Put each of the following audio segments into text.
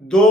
2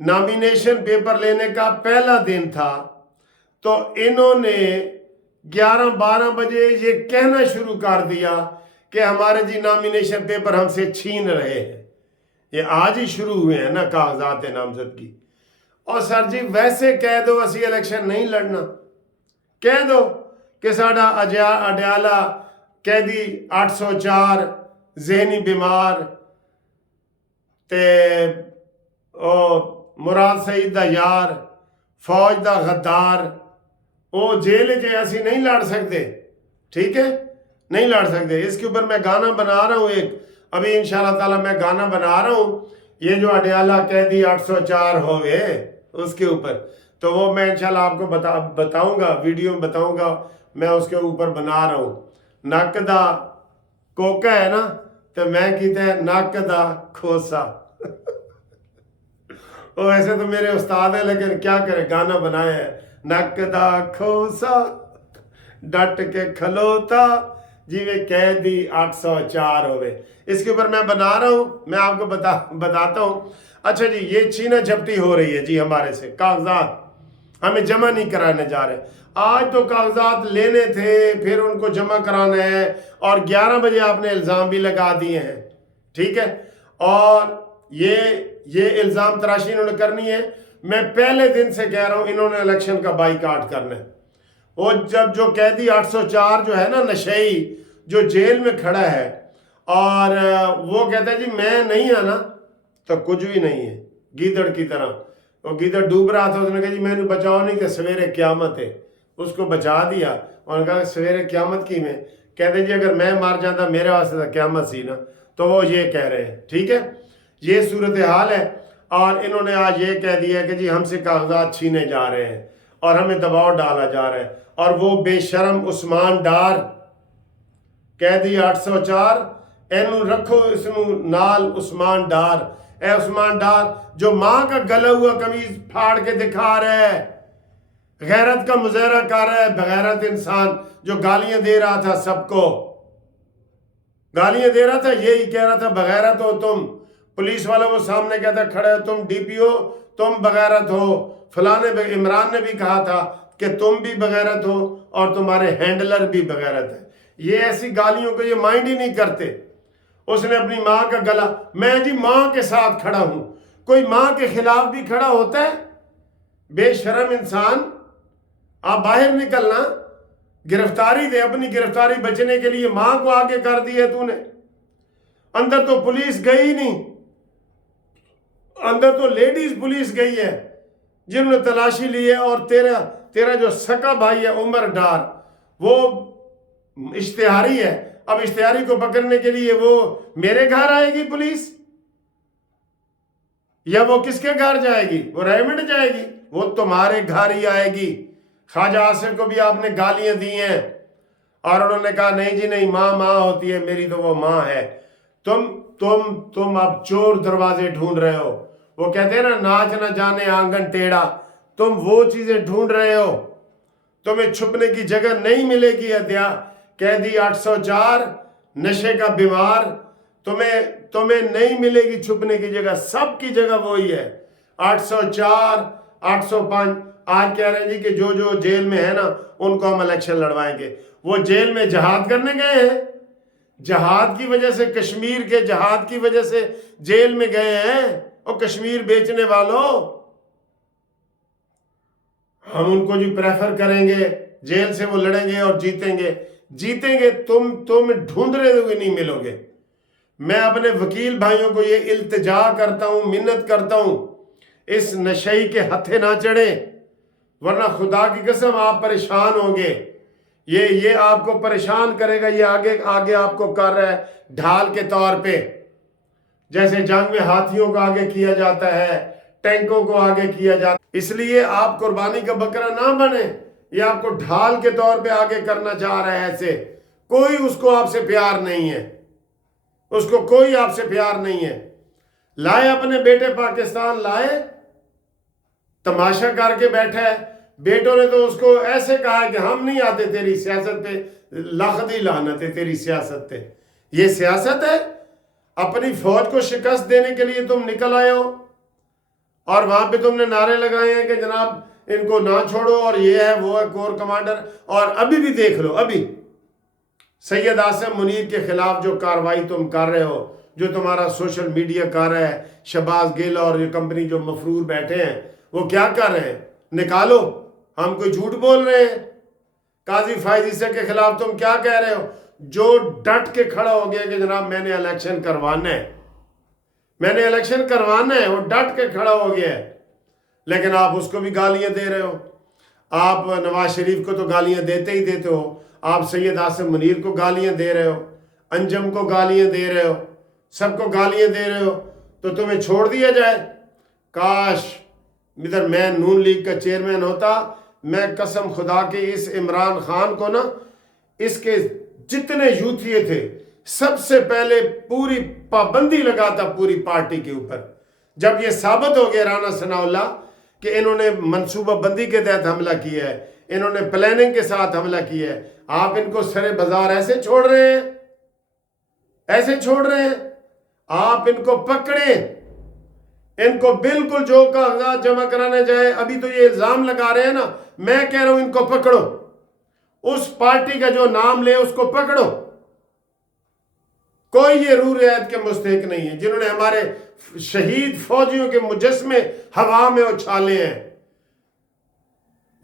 nomination paper لینے کا پہلا دن تھا تو انہوں نے 11-12 بجے یہ کہنا شروع کر دیا کہ ہمارے جی نامینیشن پیپر ہم سے چھین رہے ہیں. یہ آج ہی شروع ہوئے ہیں نا کاغذات نامزدگی. اور سر جی ویسے کہہ دو اسی الیکشن نہیں لڑنا, کہہ دو کہ ساڈا اڈیالہ قیدی 804 ذہنی بیمار تے او مراد سعید دا یار فوج دا غدار او جیل چ اسی نہیں لڑ سکتے, ٹھیک ہے, نہیں لڑ سکتے. اس کے اوپر میں گانا بنا رہا ہوں ایک, ابھی انشاءاللہ تعالی میں گانا بنا رہا ہوں یہ جو اڈیالہ قیدی 804 ہوئے اس کے اوپر, تو وہ میں انشاءاللہ آپ کو بتاؤں گا, ویڈیو میں بتاؤں گا. میں اس کے اوپر بنا رہا ہوں نک دا کوکا ہے نا تو میں کہتے ہیں نک دا کھوسا. وہ ایسے تو میرے استاد ہیں لیکن کیا کرے, گانا بنایا ہے نک دا کھوسا ڈٹ کے کھلوتا جی میں قیدی 804 ہوئے. اس کے اوپر میں بنا رہا ہوں, میں آپ کو بتاتا ہوں. اچھا جی یہ چھینا جھپٹی ہو رہی ہے جی ہمارے سے, کاغذات ہمیں جمع نہیں کرانے جا رہے. آج تو کاغذات لینے تھے پھر ان کو جمع کرانا ہے اور 11 بجے آپ نے الزام بھی لگا دیے ہیں, ٹھیک ہے. اور یہ الزام تراشی انہوں نے کرنی ہے. میں پہلے دن سے کہہ رہا ہوں انہوں نے الیکشن کا بائیکاٹ کرنا ہے. وہ جب جو قیدی 804 جو ہے نا نشئی جو جیل میں کھڑا ہے اور وہ کہتا ہے جی میں نہیں آنا تو کچھ بھی نہیں ہے, گیدڑ کی طرح. وہ گیدڑ ڈوب رہا تھا, اس نے کہا جی میں نے بچاؤ نہیں کہ سویرے قیامت ہے. اس کو بچا دیا اور کہا سویرے قیامت کی میں کہتے ہیں جی اگر میں مار جاتا میرے واسطے تو قیامت سی نا. تو وہ یہ کہہ رہے ہیں, ٹھیک ہے, یہ صورتحال ہے. اور انہوں نے آج یہ کہہ دیا کہ جی ہم سے کاغذات چھینے جا رہے ہیں اور ہمیں دباؤ ڈالا جا رہا ہے. اور وہ بے شرم عثمان ڈار قیدی 804 اینو رکھو اسنو نال عثمان ڈار. اے عثمان ڈار جو ماں کا گلا ہوا قمیض پھاڑ کے دکھا رہا ہے, غیرت کا مظاہرہ کر رہا ہے, بغیرت انسان جو گالیاں دے رہا تھا, سب کو گالیاں دے رہا تھا, یہی کہہ رہا تھا بغیرت ہو تم. پولیس والا وہ سامنے کہتا کھڑے ہو تم ڈی پی او, تم بغیرت ہو. فلانے عمران نے بھی کہا تھا کہ تم بھی بغیرت ہو اور تمہارے ہینڈلر بھی بغیرت ہے. یہ ایسی گالیوں کو یہ مائنڈ ہی نہیں کرتے. اس نے اپنی ماں کا گلا, میں جی ماں کے ساتھ کھڑا ہوں, کوئی ماں کے خلاف بھی کھڑا ہوتا ہے؟ بے شرم انسان, آپ باہر نکلنا, گرفتاری دے, اپنی گرفتاری بچنے کے لیے ماں کو آگے کر دی ہے تو نے. اندر تو پولیس گئی نہیں, اندر تو لیڈیز پولیس گئی ہے جنہوں نے تلاشی لی ہے. اور تیرا جو سکا بھائی ہے عمر ڈار وہ اشتہاری ہے. اب اشتہاری کو پکڑنے کے لیے وہ میرے گھر آئے گی پولیس یا وہ کس کے گھر جائے گی؟ وہ ریمنڈ جائے گی, وہ تمہارے گھر ہی آئے گی. خواجہ آصف کو بھی آپ نے گالیاں دی ہیں اور انہوں نے کہا نہیں جی نہیں, ماں ہوتی ہے میری تو وہ ماں ہے. تم اب چور دروازے ڈھونڈ رہے ہو. وہ کہتے ہیں نا ناچ نہ جانے آنگن ٹیڑھا, تم وہ چیزیں ڈھونڈ رہے ہو. تمہیں چھپنے کی جگہ نہیں ملے گی. قیدی 804 نشے کا بیمار, تمہیں نہیں ملے گی چھپنے کی جگہ. سب کی جگہ وہی ہے, 804 805. آج کہہ رہے ہیں جی کہ جو جیل میں ہے نا ان کو ہم الیکشن لڑوائیں گے. وہ جیل میں جہاد کرنے گئے ہیں, جہاد کی وجہ سے, کشمیر کے جہاد کی وجہ سے جیل میں گئے ہیں. اور کشمیر بیچنے والوں, ہم ان کو جو پریفر کریں گے, جیل سے وہ لڑیں گے اور جیتیں گے. تم ڈھونڈ رہے ہوئے نہیں ملو گے. میں اپنے وکیل بھائیوں کو یہ التجا کرتا ہوں, منت کرتا ہوں, اس نشئی کے ہتھے نہ چڑھیں ورنہ خدا کی قسم آپ پریشان ہوں گے. یہ آپ کو پریشان کرے گا. یہ آگے آپ کو کر رہا ہے ڈھال کے طور پہ, جیسے جنگ میں ہاتھیوں کو آگے کیا جاتا ہے, ٹینکوں کو آگے کیا جاتا ہے. اس لیے آپ قربانی کا بکرا نہ بنے. یہ آپ کو ڈھال کے طور پہ آگے کرنا چاہ رہا ہے. ایسے کوئی اس کو آپ سے پیار نہیں ہے, اس کو کوئی آپ سے پیار نہیں ہے. لائے اپنے بیٹے پاکستان لائے, تماشا کر کے بیٹھا ہے. بیٹوں نے تو اس کو ایسے کہا کہ ہم نہیں آتے تیری سیاست پہ, لخدی لعنت ہے تیری سیاست پہ. یہ سیاست ہے؟ اپنی فوج کو شکست دینے کے لیے تم نکل آئے ہو اور وہاں پہ تم نے نعرے لگائے ہیں کہ جناب ان کو نہ چھوڑو اور یہ ہے وہ ہے کور کمانڈر. اور ابھی بھی دیکھ لو، ابھی سید عاصم منیر کے خلاف جو کاروائی تم کر رہے ہو، جو تمہارا سوشل میڈیا کر رہا ہے، شہباز گل اور یہ کمپنی جو مفرور بیٹھے ہیں وہ کیا کر رہے ہیں؟ نکالو. ہم کوئی جھوٹ بول رہے ہیں؟ قاضی فائز عیسیٰ کے خلاف تم کیا کہہ رہے ہو؟ جو ڈٹ کے کھڑا ہو گیا کہ جناب میں نے الیکشن کروانا ہے، میں نے الیکشن کروانا ہے، وہ ڈٹ کے کھڑا ہو گیا ہے. لیکن آپ اس کو بھی گالیاں دے رہے ہو. آپ نواز شریف کو تو گالیاں دیتے ہی دیتے ہو، آپ سید عاصم منیر کو گالیاں دے رہے ہو، انجم کو گالیاں دے رہے ہو، سب کو گالیاں دے رہے ہو. تو تمہیں چھوڑ دیا جائے. کاش ادھر میں نون لیگ کا چیئرمین ہوتا، میں قسم خدا کے اس عمران خان کو نا، اس کے جتنے یوتھیے تھے سب سے پہلے پوری پابندی لگاتا پوری پارٹی کے اوپر. جب یہ ثابت ہو گیا رانا ثناء اللہ کہ انہوں نے منصوبہ بندی کے تحت حملہ کیا ہے، انہوں نے پلاننگ کے ساتھ حملہ کیا ہے، آپ ان کو سرے بازار ایسے چھوڑ رہے ہیں، ایسے چھوڑ رہے ہیں. آپ ان کو پکڑیں، ان کو بالکل جو کاغذات جمع کرانے جائے. ابھی تو یہ الزام لگا رہے ہیں نا، میں کہہ رہا ہوں ان کو پکڑو، اس پارٹی کا جو نام لے اس کو پکڑو. کوئی یہ روح رعایت کے مستحق نہیں ہے. جنہوں نے ہمارے شہید فوجیوں کے مجسمے ہوا میں اچھالے ہیں،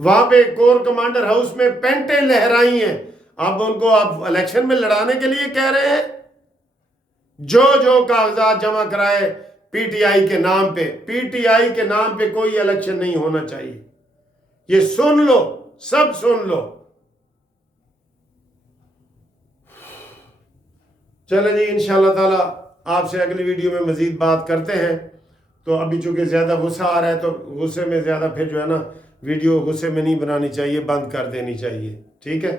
وہاں پہ کور کمانڈر ہاؤس میں پینٹیں لہرائی ہیں، اب ان کو آپ الیکشن میں لڑانے کے لیے کہہ رہے ہیں. جو کاغذات جمع کرائے پی ٹی آئی کے نام پہ، پی ٹی آئی کے نام پہ کوئی الیکشن نہیں ہونا چاہیے. یہ سن لو، سب سن لو. چلیں جی، انشاءاللہ تعالی آپ سے اگلی ویڈیو میں مزید بات کرتے ہیں. تو ابھی چونکہ زیادہ غصہ آ رہا ہے تو غصے میں زیادہ پھر جو ہے نا ویڈیو غصے میں نہیں بنانی چاہیے، بند کر دینی چاہیے. ٹھیک ہے؟